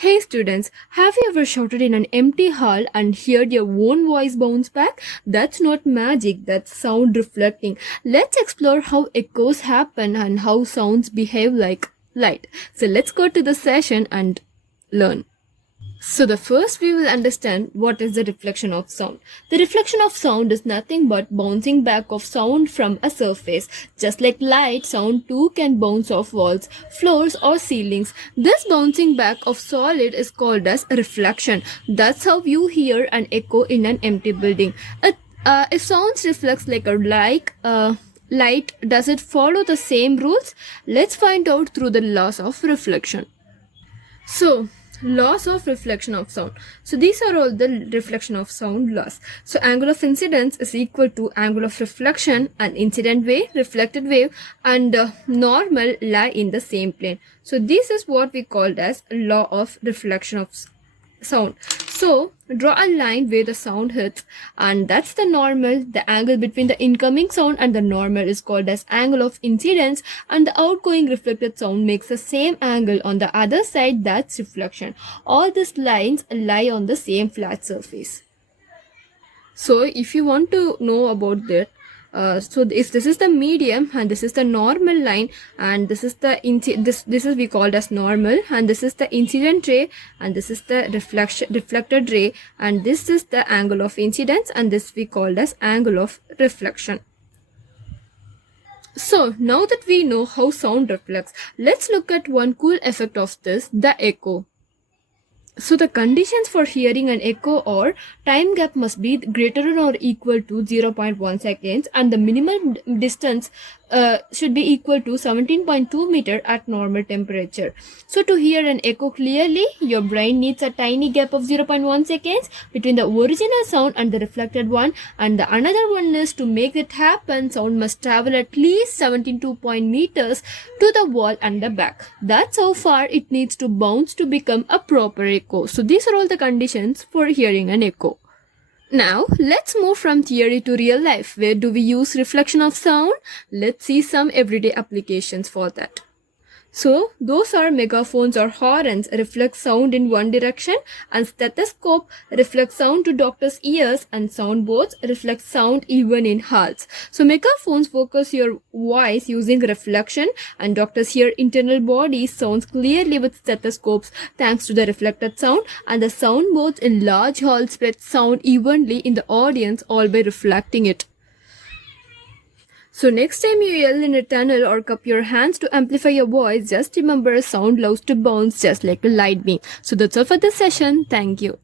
Hey students, have you ever shouted in an empty hall and heard your own voice bounce back? That's not magic, that's sound reflecting. Let's explore how echoes happen and how sounds behave like light. So let's go to the session and learn. So the first we will understand what is the reflection of sound. The reflection of sound is nothing but bouncing back of sound from a surface. Just like light, sound too can bounce off walls, floors or ceilings. This bouncing back of solid is called as reflection. That's how you hear an echo in an empty building. If sounds reflects like a light, does it follow the same rules? Let's find out through the laws of reflection. So, laws of reflection of sound. So these are all the reflection of sound laws. So angle of incidence is equal to angle of reflection, and incident wave, reflected wave, and normal lie in the same plane. So this is what we called as law of reflection of sound. So draw a line where the sound hits, and that's the normal. The angle between the incoming sound and the normal is called as angle of incidence, and the outgoing reflected sound makes the same angle on the other side, that's reflection. All these lines lie on the same flat surface. So if you want to know about that, so if this is the medium and this is the normal line, and this is the this is we called as normal, and this is the incident ray, and this is the reflected ray, and this is the angle of incidence, and this we called as angle of reflection. So now that we know how sound reflects, let's look at one cool effect of this, the echo. So the conditions for hearing an echo are time gap must be greater than or equal to 0.1 seconds, and the minimum distance should be equal to 17.2 meter at normal temperature. So to hear an echo clearly, your brain needs a tiny gap of 0.1 seconds between the original sound and the reflected one, and the another one is to make it happen, sound must travel at least 17.2 meters to the wall and the back. That's how far it needs to bounce to become a proper echo. So these are all the conditions for hearing an echo. Now, let's move from theory to real life. Where do we use reflection of sound? Let's see some everyday applications for that. So, those are megaphones or horns reflect sound in one direction, and stethoscope reflects sound to doctors' ears, and soundboards reflect sound even in halls. So, megaphones focus your voice using reflection, and doctors hear internal body sounds clearly with stethoscopes thanks to the reflected sound, and the soundboards in large halls spread sound evenly in the audience, all by reflecting it. So next time you yell in a tunnel or cup your hands to amplify your voice, just remember sound loves to bounce just like a light beam. So that's all for this session. Thank you.